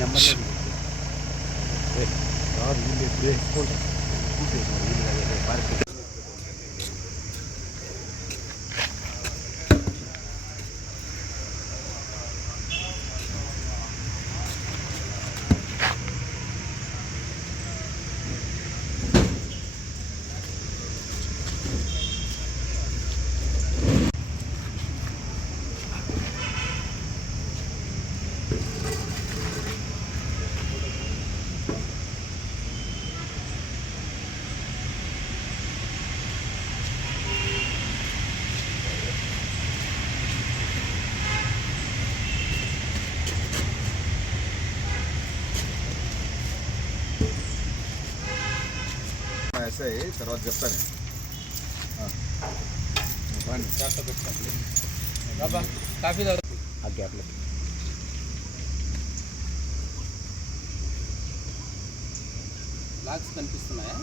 Number రాదు వీళ్ళు ఎప్పుడు వేసుకుంటారు ఎస్ఐ తర్వాత చెప్తాను కాఫీ ఆ గ్యాప్లో లాక్స్ కనిపిస్తున్నాయా?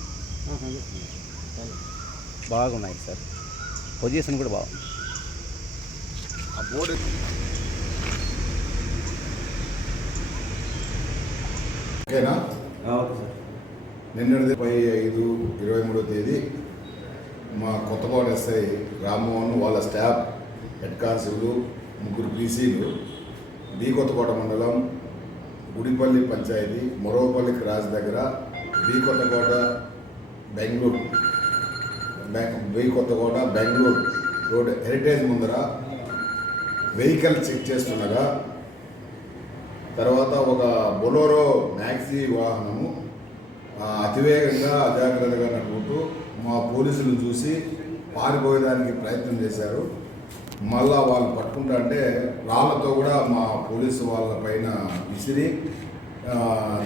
బాగున్నాయి సార్, పొజిషన్ కూడా బాగుంది. ఆ బోర్డు ఓకేనా? Okay sir. నిన్నటిది 5/5/23 తేదీ మా కొత్తగూడ ఎస్ఐ రామ్మోహన్ వాళ్ళ స్టాఫ్ హెడ్ కానిస్టేబుల్ 3 పీసీలు బి కొత్తకోట మండలం గుడిపల్లి పంచాయతీ మొరవపల్లి క్రాస్ దగ్గర B Kothakota Bengaluru road Heritage ముందర వెహికల్ చెక్ చేస్తుండగా తర్వాత ఒక బొలోరో మ్యాక్సీ వాహనము అతివేగంగా అజాగ్రత్తగా నడుపుతూ మా పోలీసులు చూసి పారిపోయేదానికి ప్రయత్నం చేశారు. మళ్ళా వాళ్ళు పట్టుకుంటా అంటే రాళ్లతో కూడా మా పోలీసు వాళ్ళ పైన విసిరి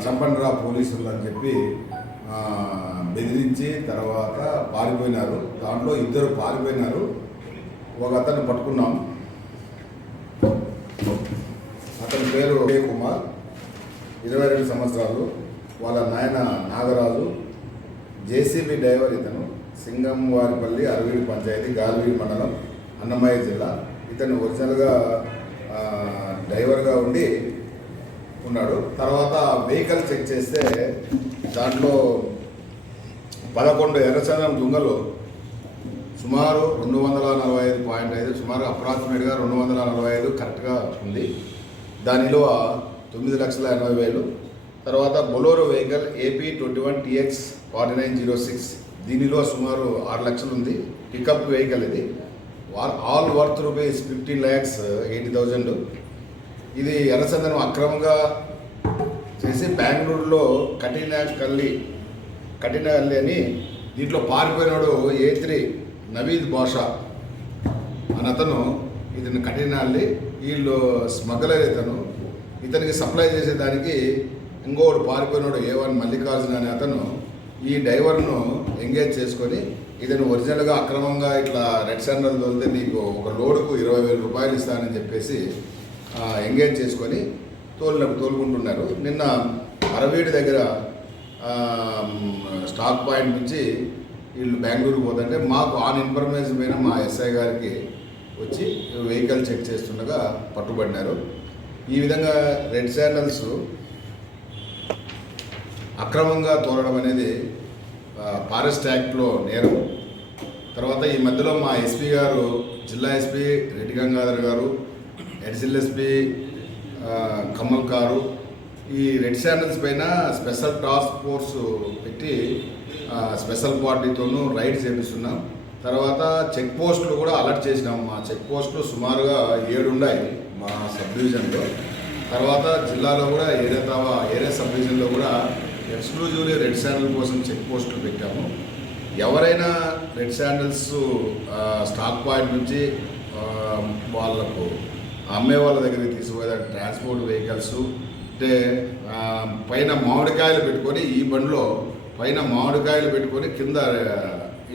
చంపండిరా పోలీసులు అని చెప్పి బెదిరించి తర్వాత పారిపోయినారు. దాంట్లో 2 పారిపోయినారు. ఒక అతను పట్టుకున్నాం. అతని పేరు విజయ్ కుమార్, 22 సంవత్సరాలు. వాళ్ళ నాయన నాగరాజు, జేసీబీ డ్రైవర్. ఇతను సింగంవారిపల్లి అరవీడు పంచాయతీ గాలివీడు మండలం అన్నమయ్య జిల్లా. ఇతను ఒరిజినల్గా డ్రైవర్గా ఉన్నాడు. తర్వాత వెహికల్ చెక్ చేస్తే దాంట్లో 11 ఎర్రచందనం దుంగలు సుమారు 245.5, సుమారు అప్రాక్సిమేట్గా 245 కరెక్ట్గా ఉంది. దానిలో 9,80,000. తర్వాత బొలోరో వెహికల్ AP 21TX4906, దీనిలో సుమారు 6 లక్షలు ఉంది. పికప్ వెహికల్ ఇది. All worth rupees 15,80,000. ఇది ఎర్రచందనం అక్రమంగా చేసి బెంగళూరులో కఠినల్లి అని దీంట్లో పారిపోయినాడు A3 నవీద్ బాషా అని అతను. ఇతను కఠినల్లి, వీళ్ళు స్మగ్లర్. ఇతనికి సప్లై చేసేదానికి ఇంకోడు పారిపోయినాడు A1 మల్లికార్జున అనే అతను ఈ డ్రైవర్ను ఎంగేజ్ చేసుకొని ఇతను ఒరిజినల్గా అక్రమంగా ఇట్లా రెడ్ సెంటర్ తోలితే నీకు ఒక లోడుకు 20,000 రూపాయలు ఇస్తానని చెప్పేసి ఎంగేజ్ చేసుకొని తోలుకుంటున్నారు. నిన్న అరవీడి దగ్గర స్టాక్ పాయింట్ నుంచి వీళ్ళు బెంగళూరు పోతుంటే మాకు ఆన్ ఇన్ఫర్మేషన్ పైన మా ఎస్ఐ గారికి వచ్చి వెహికల్ చెక్ చేస్తుండగా పట్టుబడినారు. ఈ విధంగా రెడ్ శాండల్స్ అక్రమంగా తోలడం అనేది ఫారెస్ట్ యాక్ట్లో నేరం. తర్వాత ఈ మధ్యలో మా ఎస్పీ గారు, జిల్లా ఎస్పీ రెడ్డి గంగాధర్ గారు, అడిషనల్ ఎస్పీ కమల్ గారు ఈ రెడ్ శాండల్స్ పైన స్పెషల్ టాస్క్ ఫోర్స్ పెట్టి స్పెషల్ పార్టీతోనూ రైడ్ చేపిస్తున్నాం. తర్వాత చెక్ పోస్టులు కూడా అలర్ట్ చేసినాం. మా చెక్ పోస్టులు సుమారుగా 7 ఉన్నాయి మా సబ్ డివిజన్లో. తర్వాత జిల్లాలో కూడా ఏరియా సబ్ డివిజన్లో కూడా ఎక్స్క్లూజివ్లీ రెడ్ శాండల్ కోసం చెక్ పోస్టులు పెట్టాము. ఎవరైనా రెడ్ శాండల్స్ స్టాక్ పాయింట్ నుంచి వాళ్ళకు అమ్మే వాళ్ళ దగ్గరికి తీసుకుపోయే ట్రాన్స్పోర్ట్ వెహికల్స్ అంటే పైన మామిడికాయలు పెట్టుకొని, ఈ బండిలో పైన మామిడికాయలు పెట్టుకొని కింద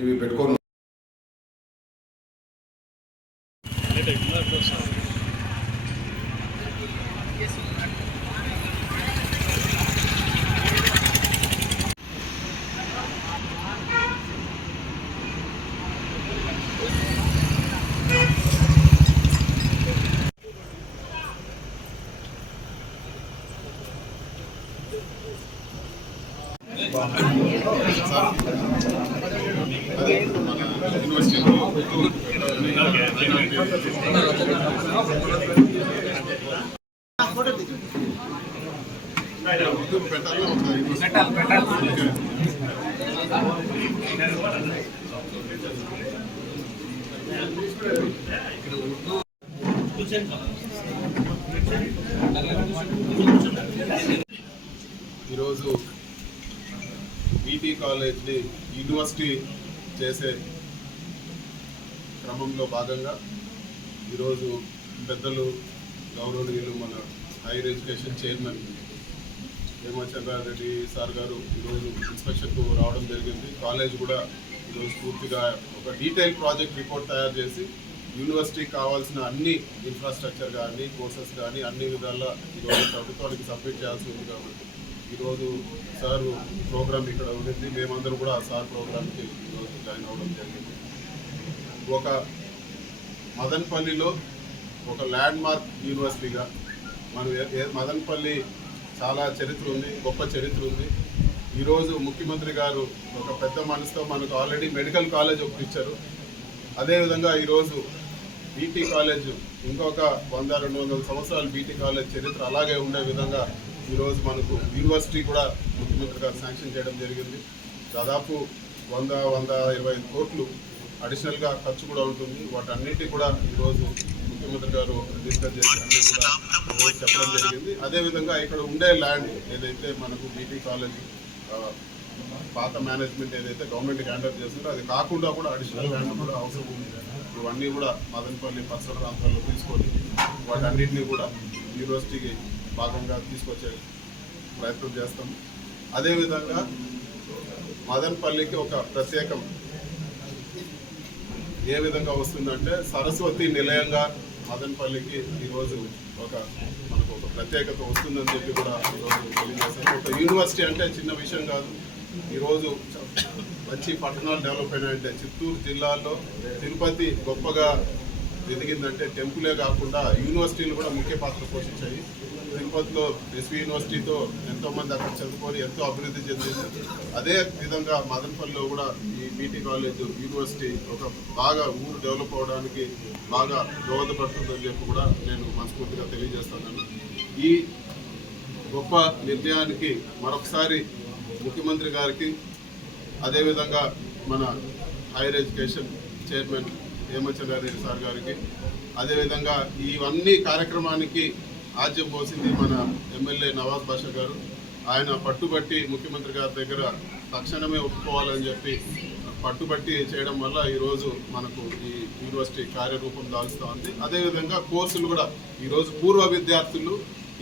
ఇవి పెట్టుకొని అదే మన యూనివర్సిటీలో పెట్టాలి ఈరోజు బీటీ కాలేజ్ని యూనివర్సిటీ చేసే క్రమంలో భాగంగా ఈరోజు పెద్దలు గౌరవనీయులు మన higher education chairman Hemachandra Reddy sir గారు ఈరోజు ఇన్స్పెక్షన్కు రావడం జరిగింది. కాలేజ్ కూడా ఈరోజు పూర్తిగా ఒక డీటెయిల్ ప్రాజెక్ట్ రిపోర్ట్ తయారు చేసి యూనివర్సిటీకి కావాల్సిన అన్ని ఇన్ఫ్రాస్ట్రక్చర్ కానీ కోర్సెస్ కానీ అన్ని విధాలా ఈరోజు ప్రభుత్వానికి సబ్మిట్ చేయాల్సి ఉంది. కాబట్టి ఈరోజు సార్ ప్రోగ్రామ్ ఇక్కడ ఉండింది. మేమందరం కూడా సార్ ప్రోగ్రామ్కి ఈరోజు జాయిన్ అవ్వడం జరిగింది. ఒక మదనపల్లిలో ఒక ల్యాండ్ మార్క్ యూనివర్సిటీగా మనం మదనపల్లి చాలా చరిత్ర ఉంది, గొప్ప చరిత్ర ఉంది. ఈరోజు ముఖ్యమంత్రి గారు ఒక పెద్ద మనసుతో మనకు ఆల్రెడీ మెడికల్ కాలేజ్ ఒకటి ఇచ్చారు. అదేవిధంగా ఈరోజు బీటీ కాలేజ్ ఇంకొక 100-200 సంవత్సరాలు బీటీ కాలేజ్ చరిత్ర అలాగే ఉండే విధంగా ఈరోజు మనకు యూనివర్సిటీ కూడా ముఖ్యమంత్రి గారు శాంక్షన్ చేయడం జరిగింది. దాదాపు 100-125 కోట్లు అడిషనల్గా ఖర్చు కూడా ఉంటుంది. వాటన్నిటి కూడా ఈరోజు ముఖ్యమంత్రి గారు డిస్కస్ చేసి అన్ని కూడా ఈరోజు చెప్పడం జరిగింది. అదేవిధంగా ఇక్కడ ఉండే ల్యాండ్ ఏదైతే మనకు బీటీ కాలేజ్ పాత మేనేజ్మెంట్ ఏదైతే గవర్నమెంట్కి హ్యాండ్ చేస్తుందో అది కాకుండా కూడా అడిషనల్ ల్యాండ్ కూడా అవసరం ఉంది. ఇవన్నీ కూడా మదనపల్లి పరిసర ప్రాంతాల్లో తీసుకొని వాటన్నిటిని కూడా యూనివర్సిటీకి భాగంగా తీసుకొచ్చే ప్రయత్నం చేస్తాము. అదేవిధంగా మదనపల్లికి ఒక ప్రత్యేకం ఏ విధంగా వస్తుందంటే సరస్వతి నిలయంగా మదనపల్లికి ఈరోజు మనకు ఒక ప్రత్యేకత వస్తుందని చెప్పి కూడా ఈరోజు తెలియజేస్తాం. ఒక యూనివర్సిటీ అంటే చిన్న విషయం కాదు. ఈరోజు మంచి పట్టణాలు డెవలప్ అయినాయంటే చిత్తూరు జిల్లాలో తిరుపతి గొప్పగా ఎదిగిందంటే టెంపులే కాకుండా యూనివర్సిటీలు కూడా ముఖ్య పాత్ర పోషించాయి. తిరుపతిలో ఎస్వి యూనివర్సిటీతో ఎంతోమంది అక్కడ చదువుకొని ఎంతో అభివృద్ధి చెందింది. అదే విధంగా మదనపల్లిలో కూడా ఈ బీటీ కాలేజ్ యూనివర్సిటీ ఒక బాగా ఊరు డెవలప్ అవడానికి బాగా దోహదపడుతుందని చెప్పి కూడా నేను మనస్ఫూర్తిగా తెలియజేస్తున్నాను. ఈ గొప్ప నిర్ణయానికి మరొకసారి ముఖ్యమంత్రి గారికి అదేవిధంగా మన higher education chairman Hemachandra Reddy sir గారికి అదేవిధంగా ఇవన్నీ కార్యక్రమానికి ఆజ్యం పోసింది మన ఎమ్మెల్యే నవాజ్ బాషా గారు. ఆయన పట్టుబట్టి ముఖ్యమంత్రి గారి దగ్గర తక్షణమే ఒప్పుకోవాలని చెప్పి పట్టుబట్టి చేయడం వల్ల ఈరోజు మనకు ఈ యూనివర్సిటీ కార్యరూపం దాల్స్తూ ఉంది. అదేవిధంగా కోర్సులు కూడా ఈరోజు పూర్వ విద్యార్థులు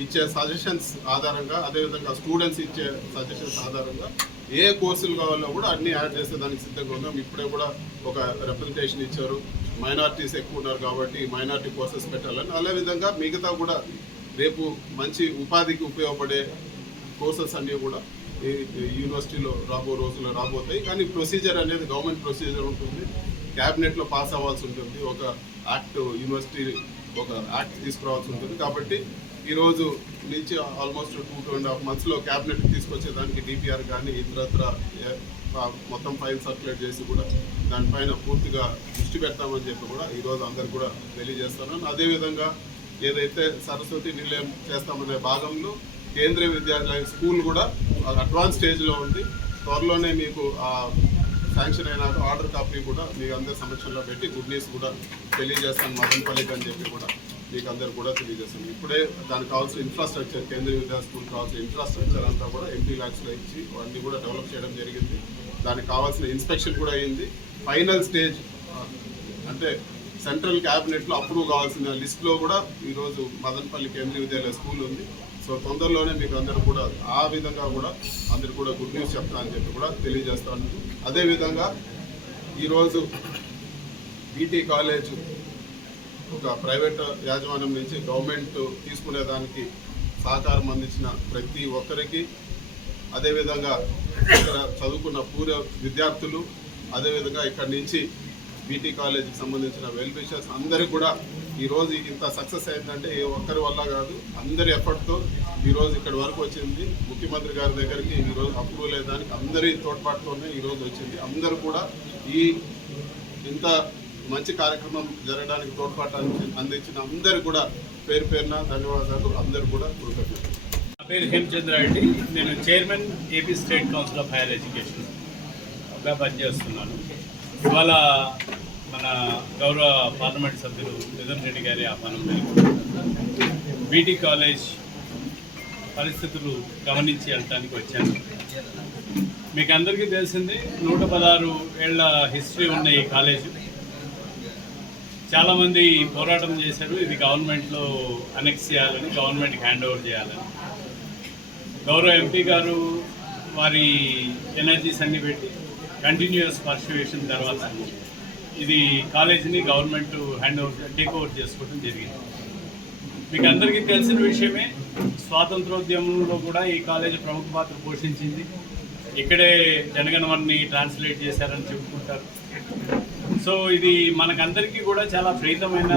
ఇచ్చే సజెషన్స్ ఆధారంగా అదేవిధంగా స్టూడెంట్స్ ఇచ్చే సజెషన్స్ ఆధారంగా ఏ కోర్సులు కావాలో కూడా అన్నీ యాడ్ చేస్తే దానికి సిద్ధంగా ఉన్నాం. ఇప్పుడే కూడా ఒక రిప్రజెంటేషన్ ఇచ్చారు. మైనారిటీస్ ఎక్కువ ఉన్నారు కాబట్టి మైనారిటీ కోర్సెస్ పెట్టాలని. అదేవిధంగా మిగతా కూడా రేపు మంచి ఉపాధికి ఉపయోగపడే కోర్సెస్ అన్నీ కూడా ఈ యూనివర్సిటీలో రోజుల్లో రాబోతాయి. కానీ ప్రొసీజర్ అనేది గవర్నమెంట్ ప్రొసీజర్ ఉంటుంది. క్యాబినెట్లో పాస్ అవ్వాల్సి ఉంటుంది. ఒక యాక్ట్ యూనివర్సిటీ ఒక యాక్ట్ తీసుకురావాల్సి ఉంటుంది. కాబట్టి ఈరోజు నుంచి ఆల్మోస్ట్ 2.5 monthsలో క్యాబినెట్కి తీసుకొచ్చేదానికి డిపిఆర్ కానీ ఇతరత్ర మొత్తం ఫైల్ సర్క్యులేట్ చేసి కూడా దానిపైన పూర్తిగా దృష్టి పెడతామని చెప్పి కూడా ఈరోజు అందరు కూడా తెలియజేస్తున్నాను. అదేవిధంగా ఏదైతే సరస్వతి నిలయం చేస్తామనే భాగంలో కేంద్రీయ విద్యాలయ స్కూల్ కూడా అడ్వాన్స్ స్టేజ్లో ఉంది. త్వరలోనే మీకు శాంక్షన్ అయిన ఆర్డర్ కాపీ కూడా మీ అందరి సమక్షంలో పెట్టి గుడ్ న్యూస్ కూడా తెలియజేస్తాను మదనపల్లికి అని చెప్పి కూడా మీకు అందరు కూడా తెలియజేస్తాను. ఇప్పుడే దానికి కావాల్సిన ఇన్ఫ్రాస్ట్రక్చర్ కేంద్రీయ విద్యా స్కూల్ కావాల్సిన ఇన్ఫ్రాస్ట్రక్చర్ అంతా కూడా MP lakhsలో ఇచ్చి అన్నీ కూడా డెవలప్ చేయడం జరిగింది. దానికి కావాల్సిన ఇన్స్పెక్షన్ కూడా అయింది. ఫైనల్ స్టేజ్ అంటే సెంట్రల్ క్యాబినెట్లో అప్రూవ్ కావాల్సిన లిస్ట్లో కూడా ఈరోజు మదనపల్లి కేంద్రీయ విద్యాలయ స్కూల్ ఉంది. సో తొందరలోనే మీకు అందరూ కూడా ఆ విధంగా కూడా అందరు కూడా గుడ్ న్యూస్ చెప్తానని చెప్పి కూడా తెలియజేస్తాను. అదేవిధంగా ఈరోజు బీటీ కాలేజ్ ఒక ప్రైవేట్ యాజమాన్యం నుంచి గవర్నమెంట్ తీసుకునేదానికి సహకారం అందించిన ప్రతి ఒక్కరికి అదేవిధంగా ఇక్కడ చదువుకున్న పూర్వ విద్యార్థులు అదేవిధంగా ఇక్కడి నుంచి బీటీ కాలేజీకి సంబంధించిన వెల్ విషర్స్ అందరికీ కూడా ఈరోజు ఇంత సక్సెస్ అయిందంటే ఏ ఒక్కరి వల్ల కాదు, అందరి ఎఫర్ట్తో ఈరోజు ఇక్కడి వరకు వచ్చింది. ముఖ్యమంత్రి గారి దగ్గరికి ఈరోజు అప్రూవల్ అయ్యేదానికి అందరి తోడ్పాటుతోనే ఈరోజు వచ్చింది. అందరూ కూడా ఇంత మంచి కార్యక్రమం జరగడానికి తోడ్పాటు అందించిన అందరూ కూడా పేరు పేరున ధన్యవాదాలు. అందరూ కూడా కృతజ్ఞతలు. నా పేరు హేమచంద్ర రెడ్డి. నేను chairman AP State Council of Higher ఎడ్యుకేషన్గా పనిచేస్తున్నాను. ఇవాళ మన గౌరవ పార్లమెంట్ సభ్యులు మిథున్ రెడ్డి గారి ఆహ్వానం మేరకు బీటీ కాలేజ్ పరిస్థితులు గమనించి వెళ్ళటానికి వచ్చాను. మీకు అందరికీ తెలిసింది 116 ఏళ్ల హిస్టరీ ఉన్న ఈ కాలేజు. చాలామంది పోరాటం చేశారు, ఇది గవర్నమెంట్లో అనెక్స్ చేయాలని, గవర్నమెంట్కి హ్యాండ్ ఓవర్ చేయాలని. గౌరవ ఎంపీ గారు వారి ఎనర్జీస్ అన్ని పెట్టి కంటిన్యూస్ పర్సుయేషన్ తర్వాత ఇది కాలేజీని గవర్నమెంట్ టేక్ ఓవర్ చేసుకోవడం జరిగింది. మీకు అందరికీ తెలిసిన విషయమే, స్వాతంత్రోద్యమంలో కూడా ఈ కాలేజీ ప్రముఖ పాత్ర పోషించింది. ఇక్కడే జనగణమన్ని ట్రాన్స్లేట్ చేశారని చెప్పుకుంటారు. సో ఇది మనకందరికీ కూడా చాలా ప్రీతమైన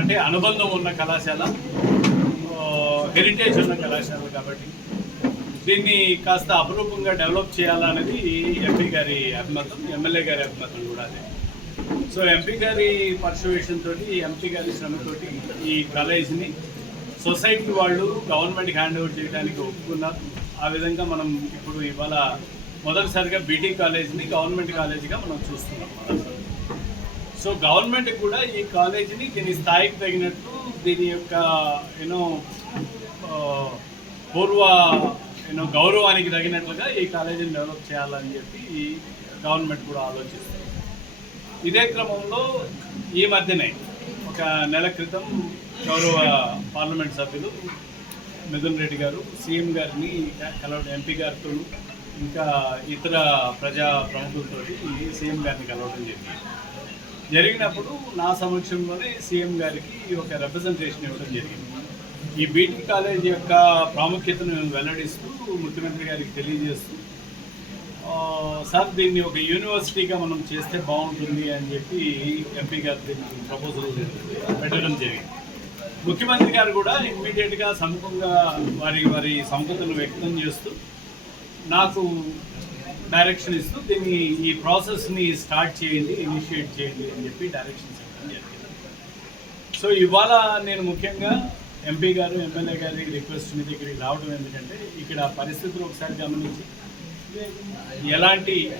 అంటే అనుబంధం ఉన్న కళాశాల, హెరిటేజ్ ఉన్న కళాశాల. కాబట్టి దీన్ని కాస్త అపురూపంగా డెవలప్ చేయాలనేది ఎంపీ గారి అభిమతం, ఎమ్మెల్యే గారి అభిమతం కూడా అదే. సో ఎంపీ గారి పర్సువేషన్ తోటి, ఎంపీ గారి శ్రమతోటి ఈ కాలేజీని సొసైటీ వాళ్ళు గవర్నమెంట్కి హ్యాండ్ ఓవర్ చేయడానికి ఒప్పుకున్నారు. ఆ విధంగా మనం ఇప్పుడు ఇవాళ మొదటిసారిగా బీటీ కాలేజీని గవర్నమెంట్ కాలేజీగా మనం చూస్తున్నాం. సో గవర్నమెంట్ కూడా ఈ కాలేజీని దీని స్థాయికి తగినట్టు, దీని యొక్క పూర్వ గౌరవానికి తగినట్లుగా ఈ కాలేజీని డెవలప్ చేయాలని చెప్పి గవర్నమెంట్ కూడా ఆలోచిస్తుంది. ఇదే క్రమంలో ఈ మధ్యనే ఒక నెల క్రితం గౌరవ పార్లమెంట్ సభ్యులు మిథున్ రెడ్డి గారు సీఎం గారిని కలవడం, ఎంపీ గారితో ఇంకా ఇతర ప్రజా ప్రముఖులతో సీఎం గారిని కలవడం జరిగినప్పుడు నా సమక్షంలోనే సీఎం గారికి ఒక రిప్రజెంటేషన్ ఇవ్వడం జరిగింది. ఈ బీటీ కాలేజ్ యొక్క ప్రాముఖ్యతను వెల్లడిస్తూ ముఖ్యమంత్రి గారికి తెలియజేస్తూ, సార్ దీన్ని ఒక యూనివర్సిటీగా మనం చేస్తే బాగుంటుంది అని చెప్పి ఎంపీ గారు దీనికి ప్రపోజల్ పెట్టడం జరిగింది. ముఖ్యమంత్రి గారు కూడా ఇమ్మీడియట్గా సముఖంగా వారి సముఖతను వ్యక్తం చేస్తూ నాకు డైరెక్షన్ ఇస్తూ దీన్ని ఈ ప్రాసెస్ని స్టార్ట్ చేయండి, ఇనిషియేట్ చేయండి అని చెప్పి డైరెక్షన్స్ ఇవ్వడం జరిగింది. సో ఇవాళ నేను ముఖ్యంగా ఎంపీ గారు, ఎమ్మెల్యే గారి రిక్వెస్ట్ మీ దగ్గరికి రావడం ఎందుకంటే ఇక్కడ పరిస్థితులు ఒకసారి గమనించి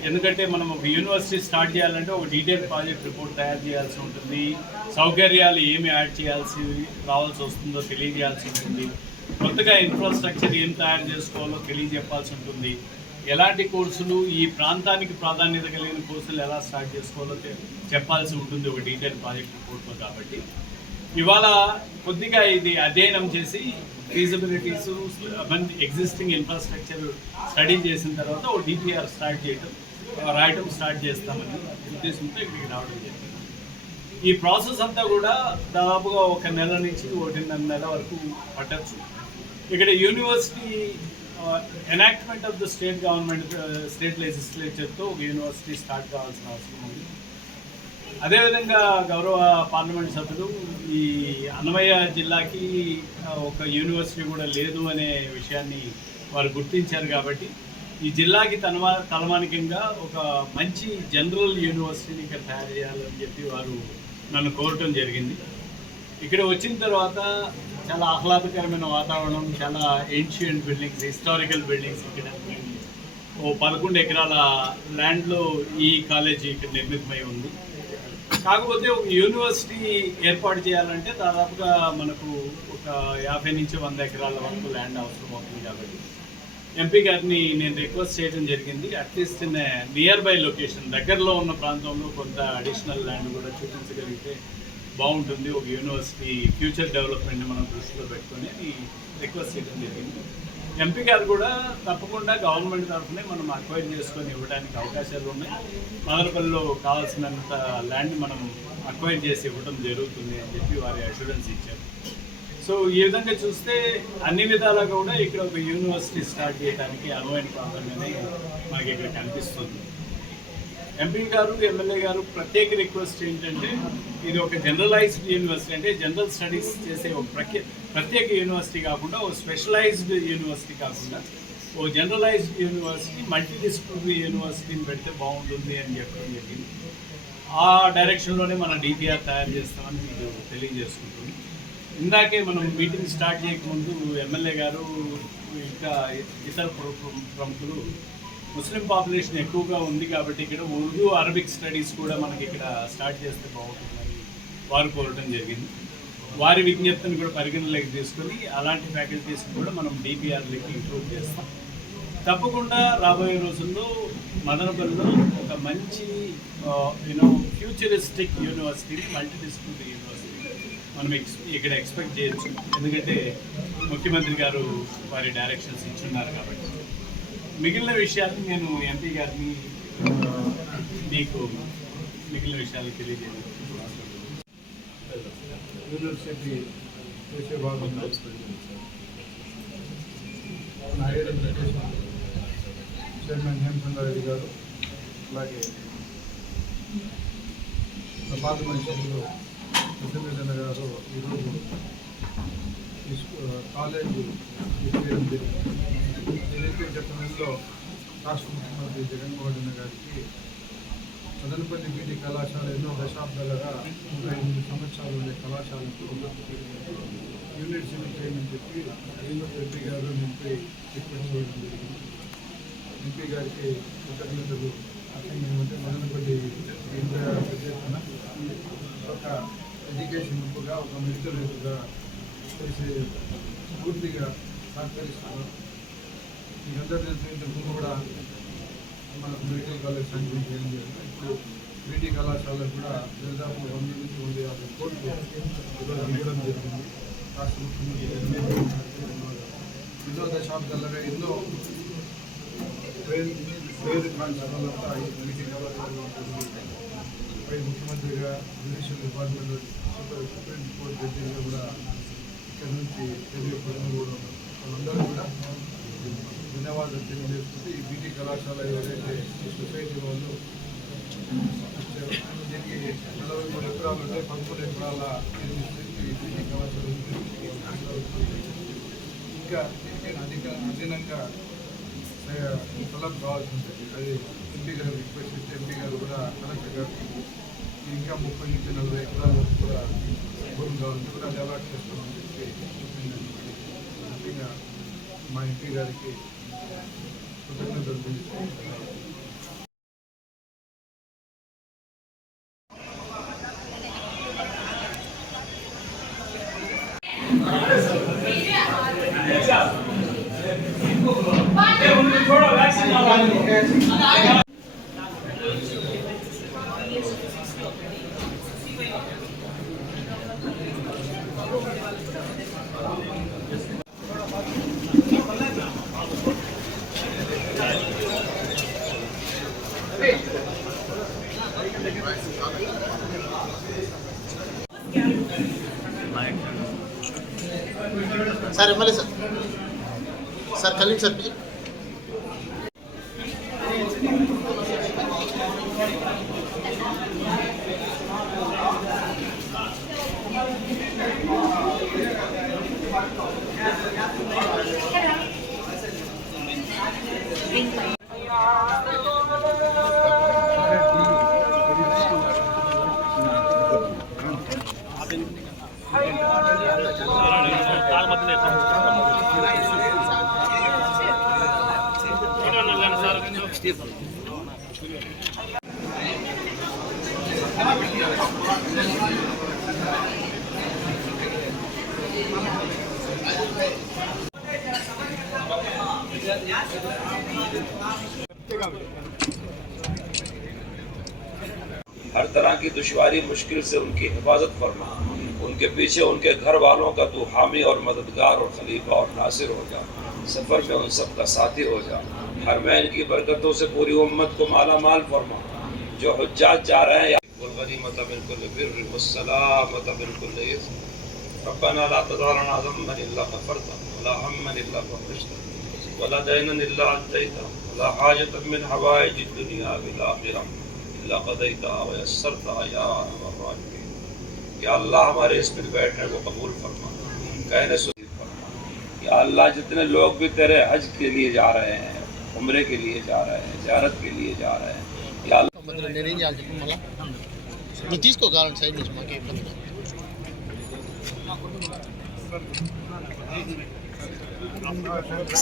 ఎందుకంటే మనం ఒక యూనివర్సిటీ స్టార్ట్ చేయాలంటే ఒక డీటెయిల్ ప్రాజెక్ట్ రిపోర్ట్ తయారు చేయాల్సి ఉంటుంది. సౌకర్యాలు ఏమి యాడ్ రావాల్సి వస్తుందో తెలియజేయాల్సి ఉంటుంది. కొత్తగా ఇన్ఫ్రాస్ట్రక్చర్ ఏం తయారు చేసుకోవాలో తెలియజెప్పాల్సి ఉంటుంది. ఎలాంటి కోర్సులు, ఈ ప్రాంతానికి ప్రాధాన్యత కలిగిన కోర్సులు ఎలా స్టార్ట్ చేసుకోవాలో చెప్పాల్సి ఉంటుంది ఒక డీటెయిల్ ప్రాజెక్ట్ రిపోర్ట్లో. కాబట్టి ఇవాళ కొద్దిగా ఇది అధ్యయనం చేసి ఫీజిబిలిటీస్, ఎగ్జిస్టింగ్ ఇన్ఫ్రాస్ట్రక్చర్ స్టడీ చేసిన తర్వాత ఒక డిపిఆర్ రాయటం స్టార్ట్ చేస్తామని ఉద్దేశంతో ఇక్కడికి రావడం జరిగింది. ఈ ప్రాసెస్ అంతా కూడా దాదాపుగా 1 నెల నుంచి 1.5 నెల వరకు పట్టచ్చు. ఇక్కడ university enactment of the state government, state లెజిస్లేచర్తో ఒక యూనివర్సిటీ స్టార్ట్ కావాల్సిన అవసరం ఉంది. అదేవిధంగా గౌరవ పార్లమెంట్ సభ్యులు ఈ అన్నమయ్య జిల్లాకి ఒక యూనివర్సిటీ కూడా లేదు అనే విషయాన్ని వారు గుర్తించారు. కాబట్టి ఈ జిల్లాకి తలమానికంగా ఒక మంచి జనరల్ యూనివర్సిటీని ఇక్కడ తయారు చేయాలని చెప్పి వారు నన్ను కోరటం జరిగింది. ఇక్కడ వచ్చిన తర్వాత చాలా ఆహ్లాదకరమైన వాతావరణం, చాలా ఏన్షియంట్ బిల్డింగ్స్, హిస్టారికల్ బిల్డింగ్స్. ఇక్కడ 11 ఎకరాల ల్యాండ్లో ఈ కాలేజీ ఇక్కడ నిర్మితమై ఉంది. కాకపోతే ఒక యూనివర్సిటీ ఏర్పాటు చేయాలంటే దాదాపుగా మనకు ఒక 50 నుంచి 100 ఎకరాల వరకు ల్యాండ్ అవసరం అవుతుంది. కాబట్టి ఎంపీ గారిని నేను రిక్వెస్ట్ చేయడం జరిగింది, at least in near by location, దగ్గరలో ఉన్న ప్రాంతంలో కొంత అడిషనల్ ల్యాండ్ కూడా చూపించగలిగితే బాగుంటుంది, ఒక యూనివర్సిటీ ఫ్యూచర్ డెవలప్మెంట్ని మనం దృష్టిలో పెట్టుకొని రిక్వెస్ట్ చేయడం జరిగింది. ఎంపీ గారు కూడా తప్పకుండా గవర్నమెంట్ తరఫునే మనం అక్వైర్ చేసుకొని ఇవ్వడానికి అవకాశాలు ఉన్నాయి. మదనపల్లిలో కావాల్సినంత ల్యాండ్ మనం అక్వైర్ చేసి ఇవ్వడం జరుగుతుంది అని చెప్పి వారి అష్యూరెన్స్ ఇచ్చారు. సో ఈ విధంగా చూస్తే అన్ని విధాలుగా కూడా ఇక్కడ ఒక యూనివర్సిటీ స్టార్ట్ చేయడానికి అనువైన ప్రాంతంగానే మనకి ఇక్కడ కనిపిస్తుంది. ఎంపీ గారు ఎమ్మెల్యే గారు ప్రత్యేక రిక్వెస్ట్ ఏంటంటే ఇది ఒక జనరలైజ్డ్ యూనివర్సిటీ, అంటే జనరల్ స్టడీస్ చేసే ఒక ప్రత్యేక యూనివర్సిటీ కాకుండా ఓ స్పెషలైజ్డ్ యూనివర్సిటీ కాకుండా ఓ జనరలైజ్డ్ యూనివర్సిటీ మల్టీ డిసిప్లినరీ యూనివర్సిటీని పెడితే బాగుంటుంది అని చెప్పడం జరిగింది. ఆ డైరెక్షన్లోనే మన డిపిఆర్ తయారు చేస్తామని మీకు తెలియజేసుకుంటుంది. ఇందాకే మనం మీటింగ్ స్టార్ట్ చేయకముందు ఎమ్మెల్యే గారు ఇంకా ఇతర ప్రముఖులు ముస్లిం పాపులేషన్ ఎక్కువగా ఉంది కాబట్టి ఇక్కడ ఉర్దూ అరబిక్ స్టడీస్ కూడా మనకి ఇక్కడ స్టార్ట్ చేస్తే బాగుంటుందని వారు కోరడం జరిగింది. వారి విజ్ఞప్తిని కూడా పరిగణలోకి తీసుకొని అలాంటి ఫ్యాకల్టీస్ని కూడా మనం డిపిఆర్లోకి ఇంక్లూడ్ చేస్తాం. తప్పకుండా రాబోయే రోజుల్లో మదనపల్లిలో ఒక మంచి futuristic university, multi disciplinary university మనం ఇక్కడ ఎక్స్పెక్ట్ చేయొచ్చు. ఎందుకంటే ముఖ్యమంత్రి గారు వారి డైరెక్షన్స్ ఇచ్చున్నారు కాబట్టి. మిగిలిన విషయాలు నేను ఎంపీ గారిని మీకు మిగిలిన విషయాలు తెలియజేయాలి. యూనివర్సిటీ చేసే భాగంలో చైర్మన్ హేమచంద్రారెడ్డి గారు, అలాగే పార్లమెంట్ సభ్యులు సత్యనారాయణ గారు ఈరోజు కాలేజీ చేయడం జరిగింది. ఏదైతే గత నెలలో రాష్ట్ర ముఖ్యమంత్రి జగన్మోహన్ రెడ్డి గారికి మదనపల్లి బీటీ కళాశాల ఎన్నో దశాబ్దాలుగా 38 సంవత్సరాలు ఉండే కళాశాలకు యూనివర్సిటీ చేయమని చెప్పి ఎంపీ గారు ఎంపీ రిక్వెస్ట్ చేయడం జరిగింది. ఎంపీ గారికి కృతజ్ఞతలు. ఏమంటే మదనపల్లి ప్రత్యేకన ఒక ఎడ్యుకేషన్ వైపుగా, ఒక మెడికల్ వైపుగా చేసే పూర్తిగా సహకరిస్తున్నారు. మీ అందరూ తెలిసిన ఇంతకుముందు కూడా మనకు మెడికల్ కాలేజ్ శాంక్షన్ చేయడం జరిగింది. ఇప్పుడు బీటీ కళాశాలకు కూడా దాదాపు 100 నుంచి 150 కోట్లు ఈరోజు ఇవ్వడం జరిగింది. రాష్ట్ర ముఖ్యమంత్రి ఎన్నో దశాబ్దాలుగా ఎన్నో పేరు కాన్సర్లంతా ఈ బీటీ కళాశాలలో పై ముఖ్యమంత్రిగా జ్యుడిషియల్ డిపార్ట్మెంట్ సుప్రీం కోర్టు జడ్జిగా కూడా ఇక్కడ నుంచి తెలియపడడం కూడా వాళ్ళందరూ కూడా ధన్యవాదాలు తెలియజేస్తుంది. ఈ బీటీ కళాశాల ఎవరైతే ఈ సొసైటీ వాళ్ళు దీనికి 43 ఎకరాలు ఉంటే 13 ఎకరాల ఈ బీటీ కళాశాల ఇంకా దీనికి అదనంగా స్థలం కావాల్సి ఉంటుంది. అది ఎంపీ గారు రిక్వెస్ట్ చేస్తే ఎంపీ గారు కూడా కలెక్టర్ గారికి ఇంకా 30 నుంచి 40 ఎకరాల వరకు కూడా భూమి కావాలంటే కూడా అది అలాట్ చేస్తామని చెప్పి ముఖ్యంగా మా ఎంపీ గారికి కృతజ్ఞతలు తెలియజేస్తున్నాను. Sir MLA sir calling sir please. हर तरह की दुश्वारी मुश्किल से उनकी हिफाजत फरमा, उनके पीछे उनके घर वालों का तू हामी और मददगार और खलीफा और नासिर हो जा, सफ़र में उन सब का साथी हो जा। हरमैन की बरकतों से पूरी उम्मत को माला माल फरमा। जो हुज्जाज जा रहे हैं रब्बना ला तज़रना ज़म्मन इल्ला ग़फ़रतहु वला हम्मन इल्ला फ़रजतहु वला दयनन इल्ला अक़ज़यतहु वला हाजतन मिन हवाइजिद दुनिया वल आखिरह इल्ला क़दैता व यस्सरता या अरहमर राहिमीन। या अल्लाह हमारे इस पर बैठने को कबूल फरमा, कहने सुनील फरमा। या अल्लाह जितने लोग भी तेरे हज के लिए जा रहे हैं, उम्रे के लिए जा रहे हैं, ज़ियारत के लिए जा रहे हैं, या నేనేం చేయాలి చెప్పు మళ్ళా నువ్వు తీసుకో కావాలంటే సైడ్ నుంచి మాకే ఇబ్బంది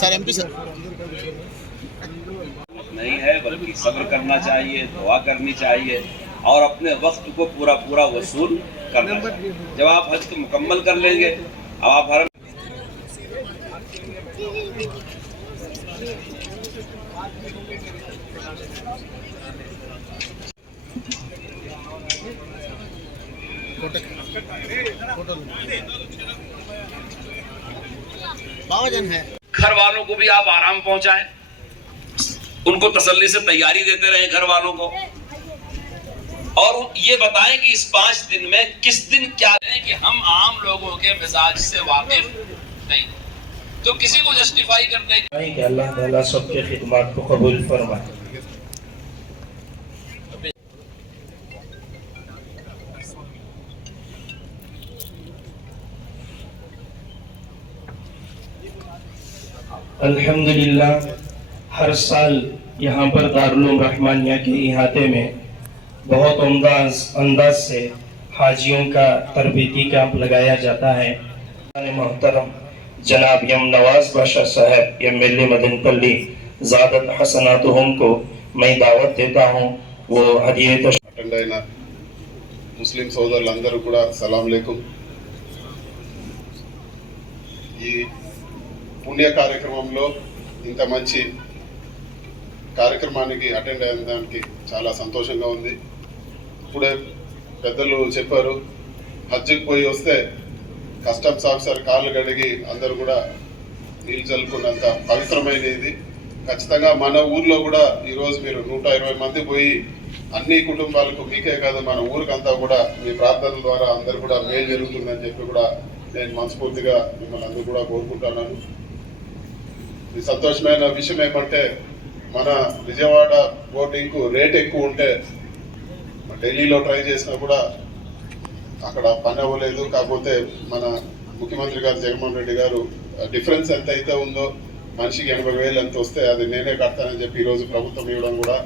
సార్ ఎంపీ సార్ नहीं है, बल्कि सब्र करना चाहिए, दुआ करनी चाहिए और अपने वक्त को पूरा पूरा वसूल करना चाहिए। जब आप हज को मुकम्मल कर लेंगे, अब आप हर बाबाजान है घर वालों को भी आप आराम पहुंचाएं, उनको तसल्ली से तैयारी देते रहे घर वालों को, और ये बताएं कि इस 5 दिन में किस दिन क्या है कि हम आम लोगों के मिजाज से वाकिफ नहीं, तो किसी को जस्टिफाई करने कि अल्लाह ताला सबके खिदमत को कबूल फरमाए। अल्हम्दुलिल्लाह हर साल यहाँ पर दारुल रहमानिया के इहाते में बहुत उम्दा अंदाज से हाजियों का तरबीती कैंप लगाया जाता है। मोहतरम जनाब यम नवाज बादशाह साहब एमएलए मदनपल्ली ज़ादत हसनातुहुम को मैं दावत देता हूँ। वो हदीयत అటెండ్ అయిన ముస్లిం సోదరులందరూ కూడా సలాం లేకుం। ఈ పుణ్య కార్యక్రమంలో ఇంత మంచి కార్యక్రమానికి అటెండ్ అయిన దానికి చాలా సంతోషంగా ఉంది। ఇప్పుడే పెద్దలు చెప్పారు, హజ్కి పోయి వస్తే కస్టమ్స్ ఆఫీసర్ కాళ్ళు కడిగి అందరూ కూడా నీళ్ళు చల్లుకున్నంత పవిత్రమైన ఇది। ఖచ్చితంగా మన ఊర్లో కూడా ఈరోజు మీరు 120 మంది పోయి అన్ని కుటుంబాలకు మీకే కాదు మన ఊరికంతా కూడా మీ ప్రార్థనల ద్వారా అందరూ కూడా మేలు జరుగుతుందని చెప్పి కూడా నేను మనస్ఫూర్తిగా మిమ్మల్ని అందరూ కూడా కోరుకుంటున్నాను। ఈ సంతోషమైన విషయం ఏమంటే మన విజయవాడ బోర్డింగ్కు రేట్ ఎక్కువ ఉంటే ఢిల్లీలో ట్రై చేసినా కూడా అక్కడ పని అవ్వలేదు। కాకపోతే మన ముఖ్యమంత్రి గారు జగన్మోహన్ రెడ్డి గారు డిఫరెన్స్ ఎంత అయితే ఉందో మనిషికి 80,000 ఎంత వస్తే అది నేనే కడతానని చెప్పి ఈరోజు ప్రభుత్వం ఇవ్వడం కూడా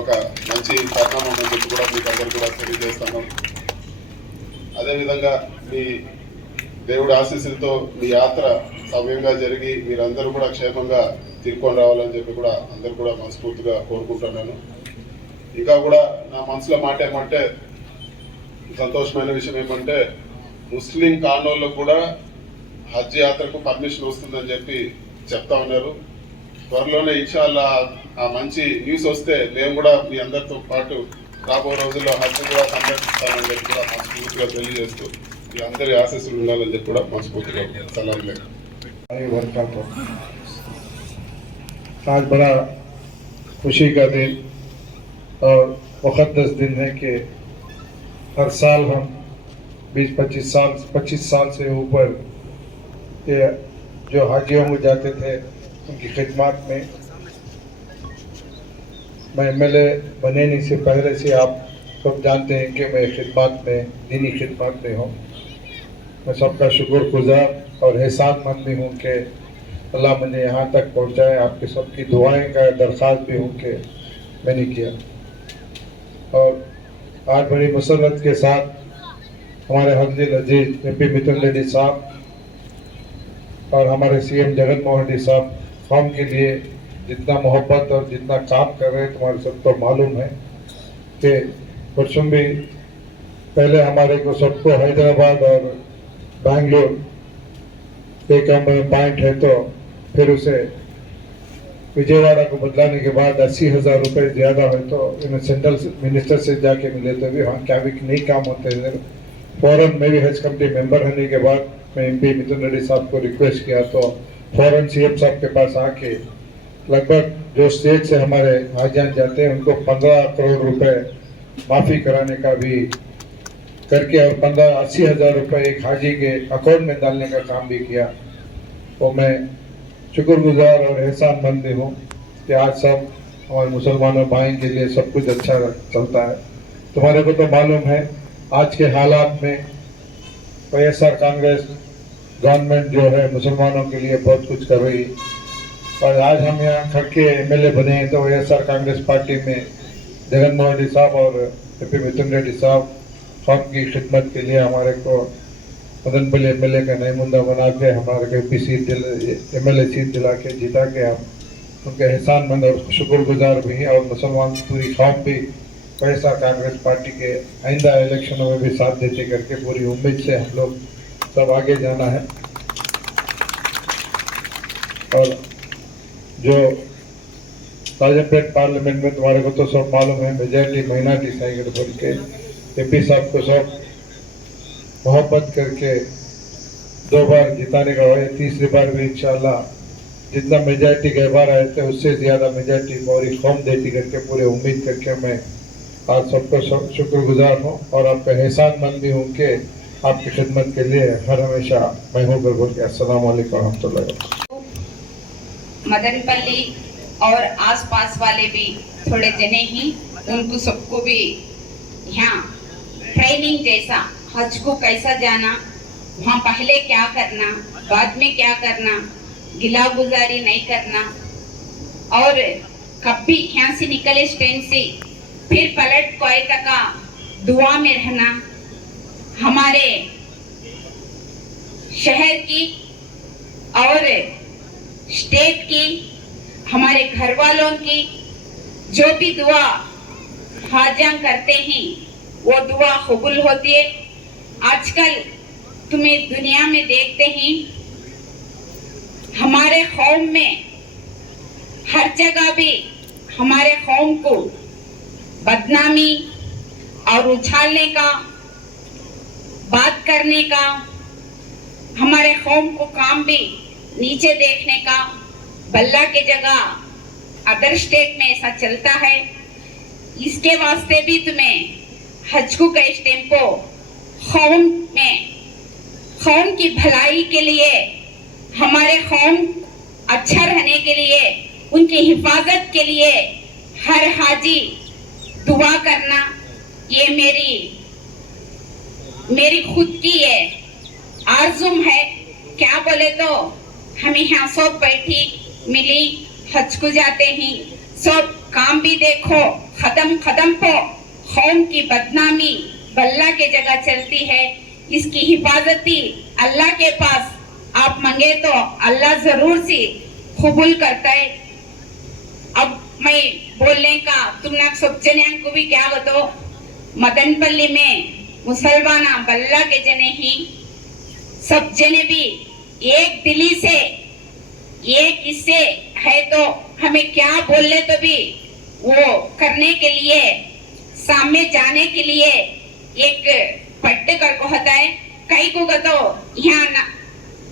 ఒక మంచి పరిణామం అని చెప్పి కూడా మీకు అందరు కూడా తెలియజేస్తున్నాం। అదేవిధంగా మీ దేవుడి ఆశీస్సులతో మీ యాత్ర సవ్యంగా జరిగి మీరందరూ కూడా క్షేమంగా తిరుక్కొని రావాలని చెప్పి కూడా అందరూ కూడా మనస్ఫూర్తిగా కోరుకుంటున్నాను। ఇంకా కూడా నా మనసులో మాట ఏమంటే సంతోషమైన విషయం ఏమంటే ముస్లిం కానోళ్ళకు కూడా హజ్ యాత్రకు పర్మిషన్ వస్తుందని చెప్పి చెప్తా ఉన్నారు। త్వరలోనే ఇన్షాల్లా ఆ మంచి న్యూస్ వస్తే మేము కూడా మీ అందరితో పాటు రాబో రోజుల్లో హజ్ కూడా సందర్శిస్తామని చెప్పి కూడా మనస్ఫూర్తిగా తెలియజేస్తూ మీ అందరి ఆశీస్సులు ఉండాలని చెప్పి కూడా మనస్ఫూర్తిగా సలాం లేకు। आज बड़ा खुशी का दिन और मुक़द्दस दिन है कि हर साल हम 25 साल से ऊपर ये जो हाजियों को जाते थे उनकी खिदमत में मैं एमएलए बनने से पहले से आप सब जानते हैं कि मैं खिदमत में दीनी खिदमत में हूँ। मैं सबका शुक्रगुजार और एहसानमंद भी हूँ कि अल्लाह मुझे यहाँ तक पहुँचाए। आपके सबकी दुआएं का दरख्वास्त भी हूँ कि मैंने किया। और आज बड़ी मसरत के साथ हमारे हफ्ज़ुल अजीज एमपी मिथुन रेड्डी साहब और हमारे सीएम जगनमोहन रेड्डी साहब कौम के लिए जितना मोहब्बत और जितना काम कर रहे हैं तुम्हारे सबको मालूम है कि वर्षों भी पहले हमारे को सबको हैदराबाद और बेंगलोर एक पॉइंट है, तो फिर उसे विजयवाड़ा को बदलाने के बाद 80,000 रुपये ज़्यादा है तो इन्हें सेंट्रल मिनिस्टर से जाके मिले तो भी हाँ क्या भी नहीं काम होते हैं। फ़ौरन मैं भी हज कमेटी मेंबर होने के बाद मैं एमपी मिथुन रेड्डी साहब को रिक्वेस्ट किया तो फ़ौरन सीएम साहब के पास आके लगभग जो स्टेट से हमारे हाजियान जाते हैं उनको 15 करोड़ रुपए माफ़ी कराने का भी करके और 80,000 रुपये एक हाजी के अकाउंट में डालने का काम भी किया। तो मैं शुक्रगुजार और एहसानमंद हूँ कि आज सब हमारे मुसलमानों भाई के लिए सब कुछ अच्छा चलता है। तुम्हारे को तो मालूम है आज के हालात में वाईएसआर कांग्रेस गवर्नमेंट जो है मुसलमानों के लिए बहुत कुछ कर रही है। और आज हम यहाँ खड़ के एमएलए बने हैं तो वाईएसआर कांग्रेस पार्टी में जगन मोहन रेड्डी साहब और एपी मिथुन रेड्डी साहब कौम की खिदमत के लिए हमारे को मदनपल्ली एमएलए का नुमाइंदा बना के हमारे को एमएलए सीट दिला के जिता के हम उनके एहसानमंद और शुक्रगुजार भी हैं। और मुसलमान पूरी कौम भी वाईएसआर कांग्रेस पार्टी के आइंदा इलेक्शनों में भी साथ देते करके पूरी उम्मीद से हम लोग सब आगे जाना है। और जो राजमपेट पार्लियामेंट में तुम्हारे को तो सब मालूम है मेजॉरिटी माइनॉरिटी साइड बोल के एमपी साहब को सब मोहब्बत करके 2 बार जिताने का है। तीसरी बार भी इंशाल्लाह जितना मेजॉरिटी के बार आए थे उससे ज़्यादा मेजॉरिटी पूरी कौम देती करके पूरे उम्मीद करके मैं आज सबको शुक्रगुजार हूँ और आपका एहसानमंद भी हूँ कि आपकी खिदमत के लिए हर हमेशा मैं हूँ। बोल के अस्सलाम वालेकुम रहमतुल्लाह। मदनपल्ली और आसपास वाले भी थोड़े जने ही उनको सबको भी यहाँ ट्रेनिंग जैसा हज को कैसा जाना, वहाँ पहले क्या करना, बाद में क्या करना, गिला गुजारी नहीं करना और कभी यहाँ से निकले स्टैंड से फिर पलट कोई तक दुआ में रहना, हमारे शहर की और स्टेट की, हमारे घर वालों की जो भी दुआ हाजा करते हैं वो दुआ कबूल होती है। आजकल तुम्हें दुनिया में देखते हैं हमारे कौम में हर जगह भी हमारे कौम को बदनामी और उछालने का, बात करने का, हमारे कौम को काम भी नीचे देखने का, बल्ला के जगह अदर स्टेट में ऐसा चलता है। इसके वास्ते भी तुम्हें हजकू का इस टेम्पो कौम में कौम की भलाई के लिए, हमारे कौम अच्छा रहने के लिए, उनकी हिफाजत के लिए हर हाजी दुआ करना, ये मेरी खुद की ये आरज़ूम है। क्या बोले तो हमें यहाँ सब बैठी मिली हज को जाते हैं, सब काम भी देखो खत्म पे कौम की बदनामी बल्ला के जगह चलती है। इसकी हिफाजती अल्लाह के पास आप मांगे तो अल्लाह जरूर से कबूल करता है। अब मैं बोलने का तुम ना सब जने को भी क्या बताओ, मदनपल्ली में मुसलमान बल्ला के जने ही सब जने भी एक दिली से एक इससे है तो हमें क्या बोलने तो भी वो करने के लिए, सामने जाने के लिए एक पट्टे कर को होता है। कई को तो यहाँ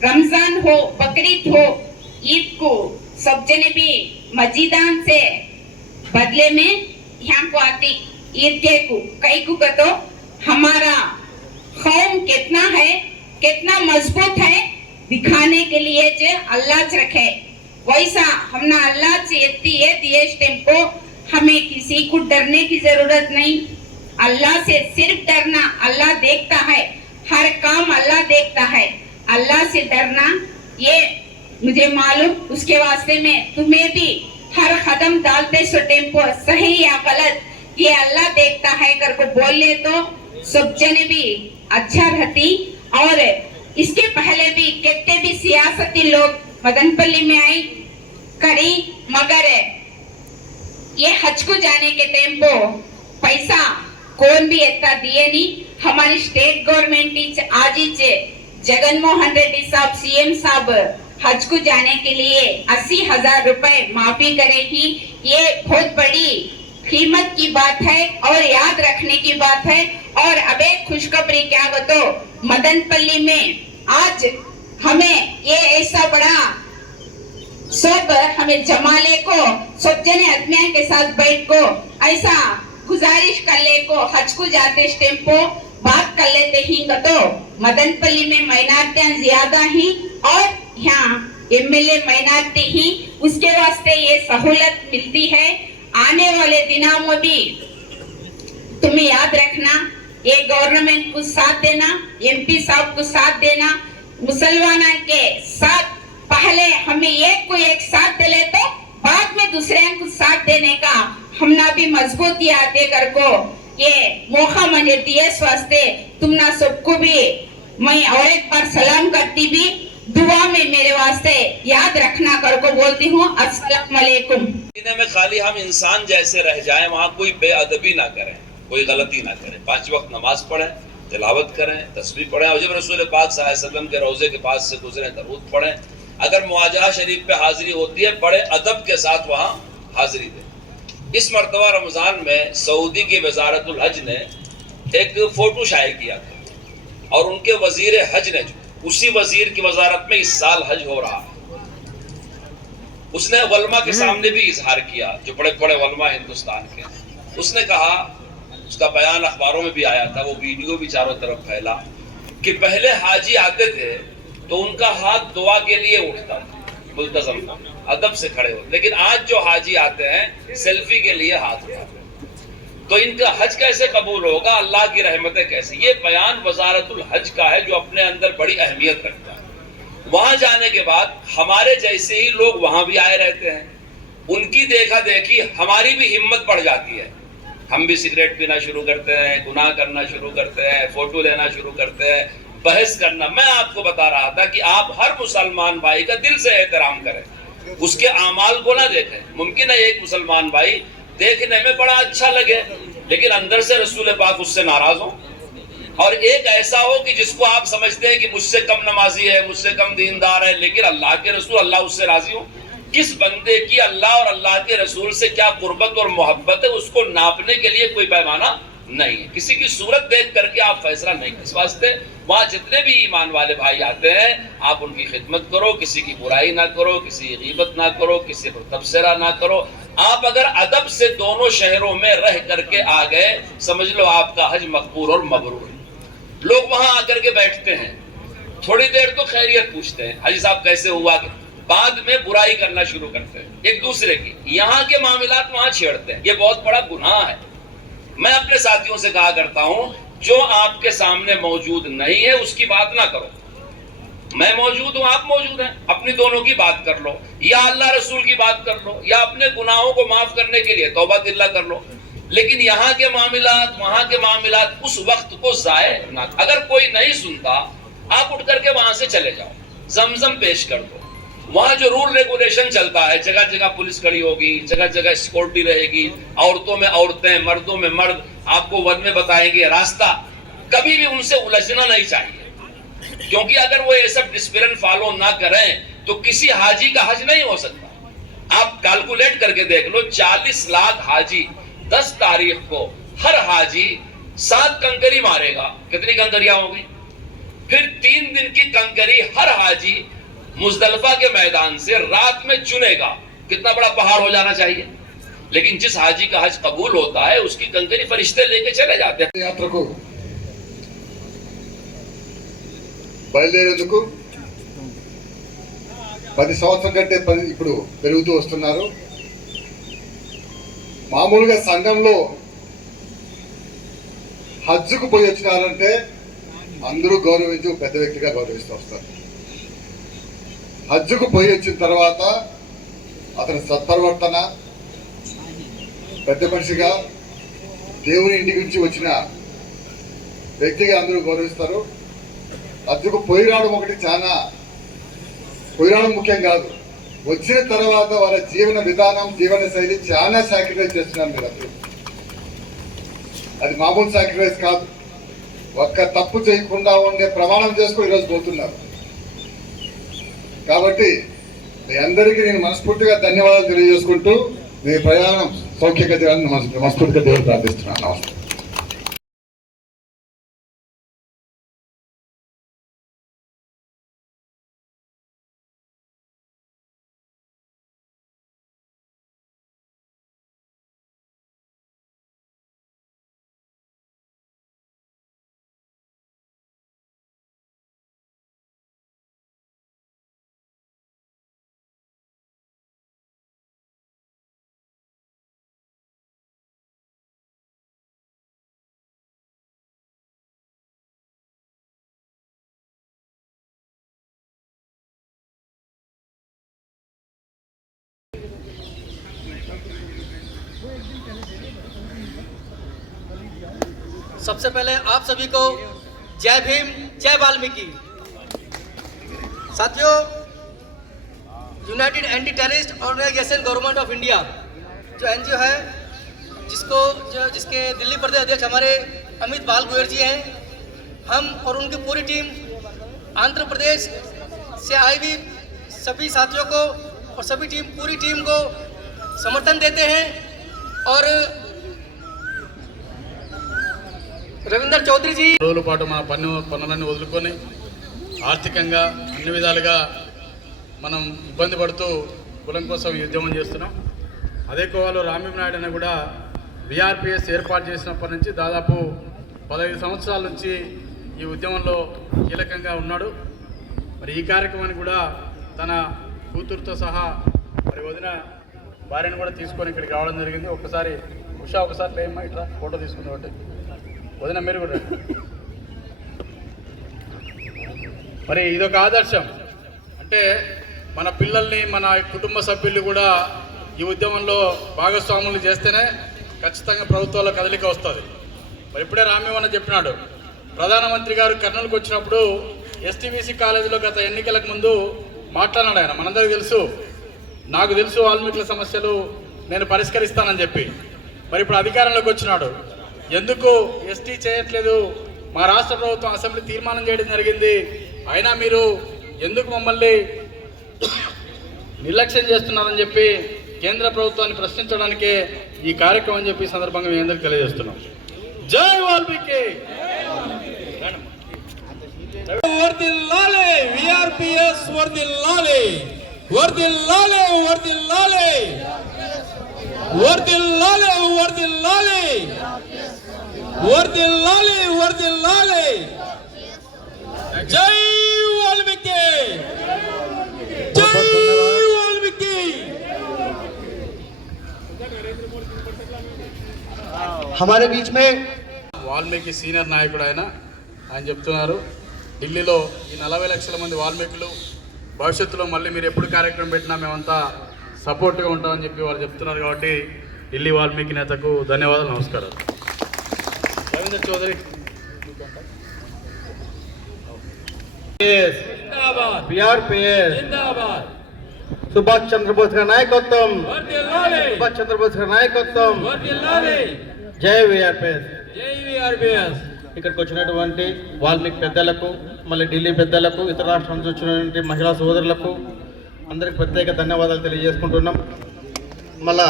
रमजान हो, बकरीद हो, ईद को सब जने भी मस्जिदान से बदले में यहाँ को आती ईद के को। कई को तो हमारा कौम कितना है, कितना मजबूत है दिखाने के लिए जो अल्लाह रखे, वैसा हमने अल्लाह से ये दिए टेम्पो। हमें किसी को डरने की जरूरत नहीं, अल्लाह से सिर्फ डरना। अल्लाह देखता है, हर काम अल्लाह देखता है। अल्लाह से डरना ये मुझे मालूम, उसके वास्ते में तुम्हें भी हर कदम डालते सो टेम्पो सही या गलत ये अल्लाह देखता है कर को बोल ले तो सब जने भी अच्छा रहती। और इसके पहले भी कितने भी सियासती लोग मदनपल्ली में आई करी, मगर ये हज को जाने के टेम्पो पैसा कौन भी इतना दिए नहीं। हमारी स्टेट गवर्नमेंट आज जगन मोहन रेड्डी साहब सीएम साहब हज को जाने के लिए 80,000 रुपए माफी करेगी। ये बहुत बड़ी कीमत की बात है और याद रखने की बात है। और अब एक खुशखबरी क्या बतो, मदनपल्ली में आज हमें ये ऐसा बड़ा सब हमें जमाले को सब जने आदमियों के साथ बैठ को ऐसा गुजारिश कर ले को हज को जाते टेम्पो बात कर लेते ही तो मदनपल्ली में माइनॉरिटियां ज्यादा ही और यहाँ एमएलए माइनॉरिटी ही, उसके वास्ते ये सहूलत मिलती है। आने वाले दिनों में भी तुम्हें याद रखना, ये गवर्नमेंट को साथ देना, एमपी साहब को साथ देना, मुसलमानों के साथ पहले हमें एक को एक साथ दे तो बाद में दूसरे को साथ देने का हमना भी मजबूती आते कर को ये मौका मुझे दिए वास्ते तुमना सबको भी मैं और एक बार सलाम करती भी, दुआ में मेरे वास्ते याद रखना कर को बोलती हूँ। अस्सलाम वालेकुम। मदीने में खाली हम इंसान जैसे रह जाएं, वहाँ कोई बेअदबी ना करें, कोई गलती ना करें, 5 वक्त नमाज पढ़ें, तिलावत करें, तस्बीह पढ़ें, और जब रसूल पाक सल्लल्लाहु अलैहि वसल्लम के रोजे के पास से गुजरें दरूद पढ़ें। अगर मुआजहा शरीफ पे हाजिरी होती है, बड़े अदब के साथ वहाँ हाजिरी दें। इस मरतबा रमज़ान में सऊदी की वजारतुल हज ने एक फ़ोटो शाये किया था और उनके वजीर हज ने, उसी वजीर की वजारत में इस साल हज हो रहा है, उसने वलमा के सामने भी इजहार किया, जो बड़े बड़े वलमा हिंदुस्तान के, उसने कहा, उसका बयान अखबारों में भी आया था, वो वीडियो भी चारों तरफ फैला, कि पहले हाजी आते थे तो उनका हाथ दुआ के लिए उठता था, मुल्तज़म अदब से खड़े हो, लेकिन आज जो हाजी आते हैं सेल्फी के लिए हाथ उठाते हैं। तो इनका हज कैसे कबूल होगा, अल्लाह की रहमतें कैसे? ये बयान वजारतुल हज का है, जो अपने अंदर बड़ी अहमियत रखता है। वहां जाने के बाद हमारे जैसे ही लोग वहां भी आए रहते हैं, उनकी देखा देखी हमारी भी हिम्मत बढ़ जाती है, हम भी सिगरेट पीना शुरू करते हैं, गुनाह करना शुरू करते हैं, फोटो लेना शुरू करते हैं, बहस करना। मैं आपको बता रहा था कि आप हर मुसलमान भाई का दिल से एहतराम करें, उसके आमाल को ना देखें। मुमकिन है एक मुसलमान भाई देखने में बड़ा अच्छा लगे, लेकिन अंदर से रसूल पाक उससे नाराज हो, और एक ऐसा हो कि जिसको आप समझते हैं कि मुझसे कम नमाजी है, मुझसे कम दीनदार है, लेकिन अल्लाह के रसूल, अल्लाह उससे राजी हो। किस बंदे की अल्लाह और अल्लाह के रसूल से क्या कुर्बत और मोहब्बत है, उसको नापने के लिए कोई पैमाना नहीं है। किसी की सूरत देख करके आप फैसला नहीं कर। इस वास्ते वहाँ जितने भी ईमान वाले भाई आते हैं, आप उनकी खिदमत करो, किसी की बुराई ना करो, किसी की गीबत ना करो, किसी पर तबसरा ना करो। आप अगर अदब से दोनों शहरों में रह करके आ गए, समझ लो आपका हज मकबूल और मबरूर है। लोग वहां आकर के बैठते हैं, थोड़ी देर तो खैरियत पूछते हैं, हाजी साहब कैसे हुआ, बाद में बुराई करना शुरू करते हैं एक दूसरे की। यहाँ के मामलात वहां छेड़ते हैं, ये बहुत बड़ा गुनाह है। मैं अपने साथियों से कहा करता हूं, जो आपके सामने मौजूद नहीं है उसकी बात ना करो। मैं मौजूद हूं, आप मौजूद हैं, अपनी दोनों की बात कर लो, या अल्लाह रसूल की बात कर लो, या अपने गुनाहों को माफ करने के लिए तौबा दिल्ला कर लो। लेकिन यहाँ के मामलात, वहां के मामलात, उस वक्त को जाये ना। अगर कोई नहीं सुनता, आप उठ करके वहां से चले जाओ, जमजम पेश कर दो। वहां जो रूल रेगुलेशन चलता है, जगह जगह पुलिस खड़ी होगी, जगह जगह सिक्योरिटी रहेगी, औरतों में औरतें, मर्दों में मर्द आपको वन में बताएंगे रास्ता। कभी भी उनसे उलझना नहीं चाहिए, क्योंकि अगर वो ये सब डिसिप्लिन फॉलो ना करें तो किसी हाजी का हज नहीं हो सकता। आप कैलकुलेट करके देख लो, 40 लाख हाजी 10 तारीख को हर हाजी 7 कंकरी मारेगा, कितनी कंकरियां होगी? फिर 3 दिन की कंकरी हर हाजी मुजदलफा के मैदान से रात में चुनेगा, कितना बड़ा पहाड़ हो जाना चाहिए। लेकिन जिस हाजी का हज कबूल होता है, उसकी कंकरी फरिश्ते लेके चले जाते हैं। యాత్రకు బయలుదేరేందుకు 10 సంవత్సరం కంటే ఇప్పుడు పెరుగుతూ వస్తున్నారు. మామూలుగా సంఘంలో హజ్జుకు పోయి వచ్చినారంటే అందరూ గౌరవించి పెద్ద వ్యక్తిగా గౌరవిస్తూ వస్తారు. హజ్జుకు పోయి వచ్చిన తర్వాత అతని సత్ప్రవర్తన, పెద్ద మనిషిగా దేవుని ఇంటికి నుంచి వచ్చిన వ్యక్తిగా అందరూ గౌరవిస్తారు. హజ్జుకు పోయి రావడం ఒకటి పోయి రావడం ముఖ్యం కాదు, వచ్చిన తర్వాత వాళ్ళ జీవన విధానం, జీవన శైలి చాలా సాక్రిఫైస్ చేస్తున్నారు మీరు అందరూ. అది మామూలు సాక్రిఫైస్ కాదు. ఒక్క తప్పు చేయకుండా ఉండే ప్రమాణం చేసుకుని ఈరోజు పోతున్నారు. కాబట్టి మీ అందరికీ నేను మనస్ఫూర్తిగా ధన్యవాదాలు తెలియజేసుకుంటూ మీ ప్రయాణం సౌఖ్యంగా చేయాలని మనస్ఫూర్తిగా దేవుడు ప్రార్థిస్తున్నాను. నమస్తే. सबसे पहले आप सभी को जय भीम, जय वाल्मीकि। साथियों, united anti terrorist organisation government of India जो एनजीओ है, जिसके दिल्ली प्रदेश अध्यक्ष हमारे अमित बाल गोयल जी हैं, हम और उनकी पूरी टीम आंध्र प्रदेश से आई हुई सभी साथियों को और सभी पूरी टीम को समर्थन देते हैं। और రవీంద్ర చౌదరి జీ రోజుల పాటు మన పనులన్నీ వదులుకొని ఆర్థికంగా అన్ని విధాలుగా మనం ఇబ్బంది పడుతూ కులం కోసం ఈ ఉద్యమం చేస్తున్నాం. అదే కోవలో రామీం నాయుడు అని కూడా విఆర్పిఎస్ ఏర్పాటు చేసినప్పటి నుంచి దాదాపు 15 సంవత్సరాల నుంచి ఈ ఉద్యమంలో కీలకంగా ఉన్నాడు. మరి ఈ కార్యక్రమాన్ని కూడా తన కూతురుతో సహా మరి వదిన భార్యను కూడా తీసుకొని ఇక్కడికి రావడం జరిగింది. ఒకసారి ఉషా ఒకసారి లేమ్మా ఇట్లా ఫోటో తీసుకుని ఒకటి వదిన మీరు కూడా. మరి ఇదొక ఆదర్శం. అంటే మన పిల్లల్ని మన కుటుంబ సభ్యులు కూడా ఈ ఉద్యమంలో భాగస్వాములు చేస్తేనే ఖచ్చితంగా ప్రభుత్వాల కదలిక వస్తుంది. మరి ఇప్పుడే రామేవన్న చెప్పినాడు, ప్రధానమంత్రి గారు కర్నూలుకు వచ్చినప్పుడు ఎస్టీబీసీ కాలేజీలో గత ఎన్నికలకు ముందు మాట్లాడినాడు ఆయన. మనందరికీ తెలుసు, నాకు తెలుసు వాల్మీకుల సమస్యలు నేను పరిష్కరిస్తానని చెప్పి. మరి ఇప్పుడు అధికారంలోకి వచ్చినాడు, ఎందుకు ఎస్టీ చేయట్లేదు, మా రాష్ట్ర ప్రభుత్వం అసెంబ్లీ తీర్మానం చేయడం జరిగింది, అయినా మీరు ఎందుకు మమ్మల్ని నిర్లక్ష్యం చేస్తున్నారని చెప్పి కేంద్ర ప్రభుత్వాన్ని ప్రశ్నించడానికే ఈ కార్యక్రమం చెప్పి ఈ సందర్భంగా మీ అందరికీ తెలియజేస్తున్నాం. జై వాల్మీకి. వర్ధిల్లాలి విఆర్పిఎస్, వర్ధిల్లాలి వర్ధిల్లాలి వర్ధిల్లాలి వర్ధిల్లాలి వర్ధిల్లాలి వర్ధిల్లాలి వర్ధిల్లాలి. జై వాల్మీకి, జై వాల్మీకి. हमारे बीच में వాల్మీకి సీనియర్ నాయకుడు ఆయన చెప్తున్నారు, ఢిల్లీలో ఈ 40 లక్షల మంది వాల్మీకులు భవిష్యత్తులో మళ్ళీ మీరు ఎప్పుడు కార్యక్రమం పెట్టినా మేమంతా సపోర్ట్గా ఉంటామని చెప్పి వాళ్ళు చెప్తున్నారు. కాబట్టి ఢిల్లీ వాల్మీకి నేతకు ధన్యవాదాలు, నమస్కారాలు. రవీంద్ర చౌదరి. సుభాష్ చంద్రబోస్ గారి నాయకత్వం, సుభాష్ చంద్రబోస్ గారి నాయకత్వం. జై విఆర్పిఎస్, జై విఆర్పిఎస్. ఇక్కడికి వచ్చినటువంటి వాల్మీకి పెద్దలకు, మళ్ళీ ఢిల్లీ పెద్దలకు, ఇతర రాష్ట్రాల నుంచి వచ్చినటువంటి మహిళా సోదరులకు అందరికి ప్రత్యేక ధన్యవాదాలు తెలియజేసుకుంటున్నాం. మళ్ళా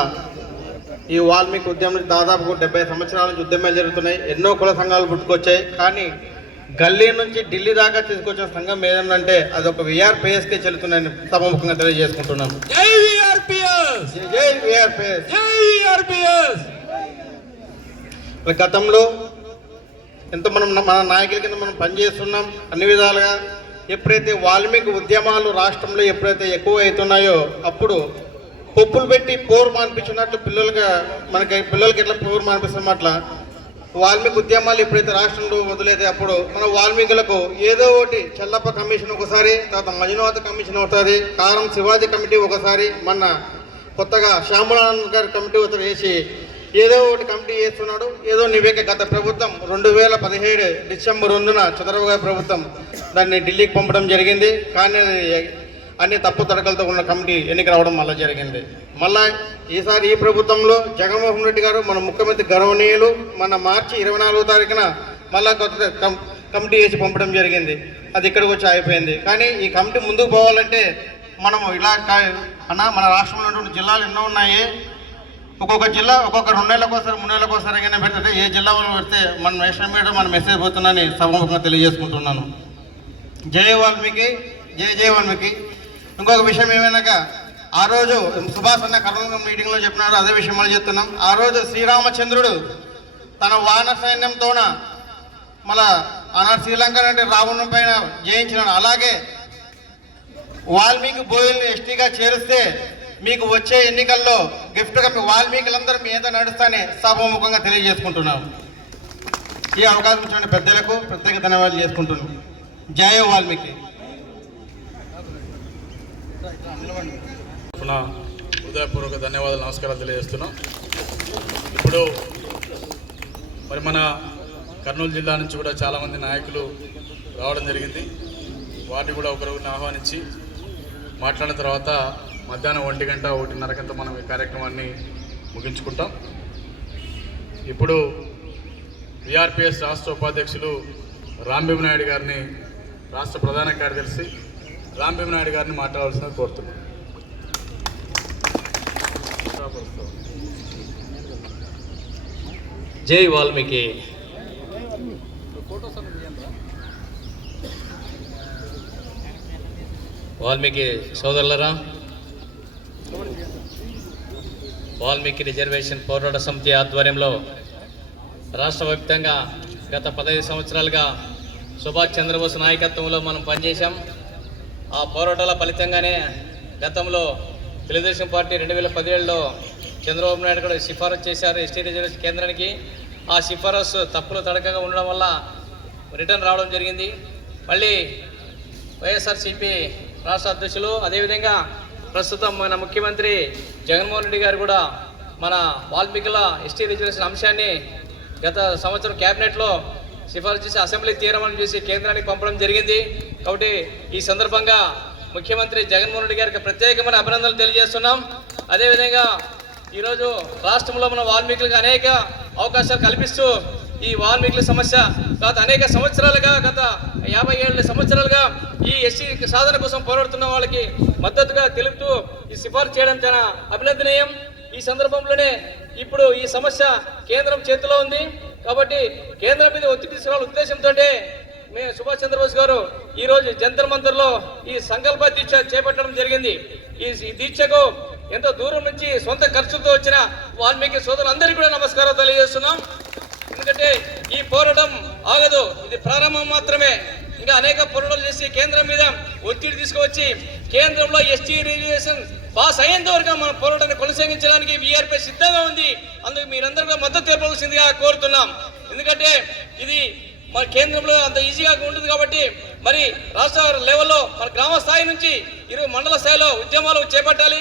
ఈ వాల్మీకి ఉద్యమం దాదాపు 70 సంవత్సరాల నుంచి ఉద్యమాలు జరుగుతున్నాయి. ఎన్నో కుల సంఘాలు పుట్టుకొచ్చాయి. కానీ గల్లీ నుంచి ఢిల్లీ దాకా తీసుకొచ్చిన సంఘం ఏదంటే అది ఒక విఆర్పిఎస్కే చెల్లుతున్నాయని సభాముఖంగా తెలియజేసుకుంటున్నాం. జై విఆర్పిఎస్, జై విఆర్పిఎస్, జై విఆర్పిఎస్. గతంలో ఎంతో మన నాయకుల కింద మనం పనిచేస్తున్నాం. అన్ని విధాలుగా ఎప్పుడైతే వాల్మీకి ఉద్యమాలు రాష్ట్రంలో ఎప్పుడైతే ఎక్కువ అవుతున్నాయో అప్పుడు పప్పులు పెట్టి పోరు మానిపించినట్లు పిల్లలకి ఎట్లా పోరు మానిపిస్తాం, అట్లా వాల్మీకి ఉద్యమాలు ఎప్పుడైతే రాష్ట్రంలో మొదలైతే అప్పుడు మన వాల్మీకులకు ఏదో ఒకటి చెల్లప్ప కమిషన్ ఒకసారి, తర్వాత మంజునాథ కమిషన్ ఒకసారి, కారం శివాజీ కమిటీ ఒకసారి, మన కొత్తగా శ్యామలానంద్ గారి కమిటీ ఒకసారి వేసి ఏదో ఒకటి కమిటీ చేస్తున్నాడు. ఏదో నివేక గత ప్రభుత్వం 2017 డిసెంబర్ 1న చంద్రబాబు గారి ప్రభుత్వం దాన్ని ఢిల్లీకి పంపడం జరిగింది. కానీ అన్ని తప్పు తడకలతో ఉన్న కమిటీ ఎన్నిక రావడం మళ్ళీ జరిగింది. మళ్ళా ఈసారి ఈ ప్రభుత్వంలో జగన్మోహన్ రెడ్డి గారు మన ముఖ్యమంత్రి గౌరవనీయులు మన మార్చి 24వ తారీఖున మళ్ళా కొత్త కమిటీ వేసి పంపడం జరిగింది. అది ఇక్కడికి వచ్చి అయిపోయింది. కానీ ఈ కమిటీ ముందుకు పోవాలంటే మనం ఇలా మన రాష్ట్రంలో ఉన్నటువంటి జిల్లాలు ఎన్నో ఉన్నాయి. ఒక్కొక్క జిల్లా ఒక్కొక్క 2 నెలలకోసారి 3 నెలలకోసారి అయినా పెడితే ఏ జిల్లా వాళ్ళు పెడితే మన నేషనల్ మీడియా మన మెసేజ్ పోతుందని సభముఖంగా తెలియజేసుకుంటున్నాను. జై వాల్మీకి, జై జై వాల్మీకి. ఇంకొక విషయం ఏమైనాక ఆ రోజు సుభాష్ అన్న కర్నూలు మీటింగ్లో చెప్పినారు, అదే విషయం మనం చెప్తున్నాం. ఆ రోజు శ్రీరామచంద్రుడు తన వానర సైన్యంతోన మళ్ళా ఆనాడు శ్రీలంక అంటే రావణుని పైన జయించినాడు. అలాగే వాల్మీకి బోయిల్ని ఎస్టీగా చేరిస్తే మీకు వచ్చే ఎన్నికల్లో గిఫ్ట్గా మీ వాల్మీకులందరూ మీ మీద నడుస్తానే సభాముఖంగా తెలియజేసుకుంటున్నాం. ఈ అవకాశం ఇచ్చిన పెద్దలకు ప్రత్యేక ధన్యవాదాలు చేసుకుంటున్నాం. జై వాల్మీకి. హృదయపూర్వక ధన్యవాదాలు, నమస్కారాలు తెలియజేస్తున్నాం. ఇప్పుడు మరి మన కర్నూలు జిల్లా నుంచి కూడా చాలామంది నాయకులు రావడం జరిగింది. వారిని కూడా ఒకరిని ఆహ్వానించి మాట్లాడిన తర్వాత మధ్యాహ్నం 1 గంట 1:30 గంట మనం ఈ కార్యక్రమాన్ని ముగించుకుంటాం. ఇప్పుడు విఆర్పిఎస్ రాష్ట్ర ఉపాధ్యక్షులు రాంభీమ్ నాయుడు గారిని, రాష్ట్ర ప్రధాన కార్యదర్శి రాంభీమ్ నాయుడు గారిని మాట్లాడాల్సిందిగా కోరుతున్నాం. జై వాల్మీకి. వాల్మీకి సోదరులరా, వాల్మీకి రిజర్వేషన్ పోరాట సమితి ఆధ్వర్యంలో రాష్ట్ర వ్యాప్తంగా గత 15 సంవత్సరాలుగా సుభాష్ చంద్రబోస్ నాయకత్వంలో మనం పనిచేశాం. ఆ పోరాటాల ఫలితంగానే గతంలో తెలుగుదేశం పార్టీ 2017లో చంద్రబాబు నాయుడు కూడా సిఫారసు చేశారు ఎస్టీ రిజర్వేషన్ కేంద్రానికి. ఆ సిఫారసు తప్పులు తడకగా ఉండడం వల్ల రిటర్న్ రావడం జరిగింది. మళ్ళీ వైఎస్ఆర్సీపీ రాష్ట్ర అధ్యక్షులు, అదేవిధంగా ప్రస్తుతం మన ముఖ్యమంత్రి జగన్మోహన్ రెడ్డి గారు కూడా మన వాల్మీకుల ఎస్టీ రిజర్వేషన్ అంశాన్ని గత సంవత్సరం క్యాబినెట్లో సిఫారసు చేసి అసెంబ్లీ తీర్మానం చేసి కేంద్రానికి పంపడం జరిగింది. కాబట్టి ఈ సందర్భంగా ముఖ్యమంత్రి జగన్మోహన్ రెడ్డి గారికి ప్రత్యేకమైన అభినందనలు తెలియజేస్తున్నాం. అదేవిధంగా ఈరోజు రాష్ట్రంలో మన వాల్మీకులకు అనేక అవకాశాలు కల్పిస్తూ ఈ వాల్మీకుల సమస్య గత అనేక సంవత్సరాలుగా, గత 57 సంవత్సరాలుగా ఈ ఎస్సీ సాధన కోసం పోరాడుతున్న వాళ్ళకి మద్దతుగా తెలుపుతూ ఈ సిఫారసు చేయడం చాలా అభినందనీయం. ఈ సందర్భంలోనే ఇప్పుడు ఈ సమస్య కేంద్రం చేతిలో ఉంది కాబట్టి కేంద్రం మీద ఒత్తిడి తీసుకురావాల ఉద్దేశంతో మేము సుభాష్ చంద్రబోస్ గారు ఈరోజు జంతర్ మంతర్లో ఈ సంకల్ప దీక్ష చేపట్టడం జరిగింది. ఈ దీక్షకు ఎంతో దూరం నుంచి సొంత ఖర్చులతో వచ్చిన వాల్మీకి సోదరులందరికీ కూడా నమస్కారం తెలియజేస్తున్నాం. ఎందుకంటే ఈ పోరాటం ఆగదు, ఇది ప్రారంభం మాత్రమే. ఇంకా అనేక పోరాటాలు చేసి కేంద్రం మీద ఒత్తిడి తీసుకువచ్చి కేంద్రంలో ఎస్టీ రిజర్వేషన్ పాస్ అయ్యేంత వరకు మన పోరాటాన్ని కొనసాగించడానికి వీఆర్పీ సిద్ధంగా ఉంది. అందుకు మీరందరూ కూడా మద్దతు తెలపాల్సిందిగా కోరుతున్నాం. ఎందుకంటే ఇది మన కేంద్రంలో అంత ఈజీగా ఉంటుంది కాబట్టి మరి రాష్ట్ర లెవెల్లో మన గ్రామ స్థాయి నుంచి 20 మండల స్థాయిలో ఉద్యమాలు చేపట్టాలి.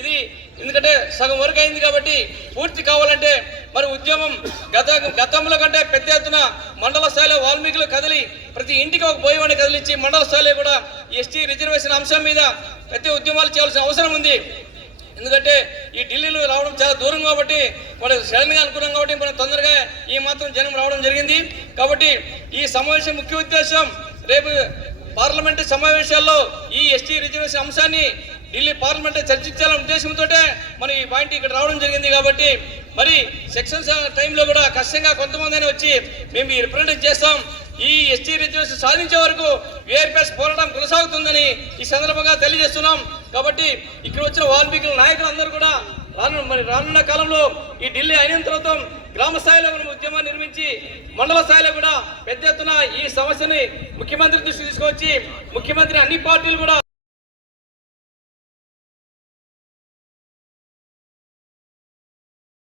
ఇది ఎందుకంటే సగం వరకు అయింది కాబట్టి పూర్తి కావాలంటే మరి ఉద్యమం గతంలో కంటే పెద్ద ఎత్తున మండల స్థాయిలో వాల్మీకులు కదిలి ప్రతి ఇంటికి ఒక బోయవాడిని కదిలించి మండల స్థాయిలో కూడా ఎస్టీ రిజర్వేషన్ అంశం మీద పెద్ద ఉద్యమాలు చేయాల్సిన అవసరం ఉంది. ఎందుకంటే ఈ ఢిల్లీలో రావడం చాలా దూరం కాబట్టి మనం సడన్గా అనుకున్నాం కాబట్టి మనం తొందరగా ఈ మాత్రం జనం రావడం జరిగింది. కాబట్టి ఈ సమావేశం ముఖ్య ఉద్దేశం రేపు పార్లమెంటు సమావేశాల్లో ఈ ఎస్టీ రిజర్వేషన్ అంశాన్ని ఢిల్లీ పార్లమెంట్ చర్చించాలనే ఉద్దేశంతో మనం ఈ పాయింట్ ఇక్కడ రావడం జరిగింది. కాబట్టి మరి సెక్షన్స్ టైంలో కూడా కష్టంగా కొంతమంది వచ్చి మేము ఈ రిప్రజెంట్ చేస్తాం. ఈ ఎస్టీ రిజర్వేషన్ సాధించే వరకు వీఆర్పీఎస్ పోరాటం కొనసాగుతుందని ఈ సందర్భంగా తెలియజేస్తున్నాం. కాబట్టి ఇక్కడ వచ్చిన వాల్మీకుల నాయకులందరూ కూడా రానున్న కాలంలో ఈ ఢిల్లీ అయిన తర్వాత గ్రామ స్థాయిలో మనం ఉద్యమాన్ని నిర్మించి మండల స్థాయిలో కూడా పెద్ద ఎత్తున ఈ సమస్యని ముఖ్యమంత్రి దృష్టికి తీసుకొచ్చి ముఖ్యమంత్రి అన్ని పార్టీలు కూడా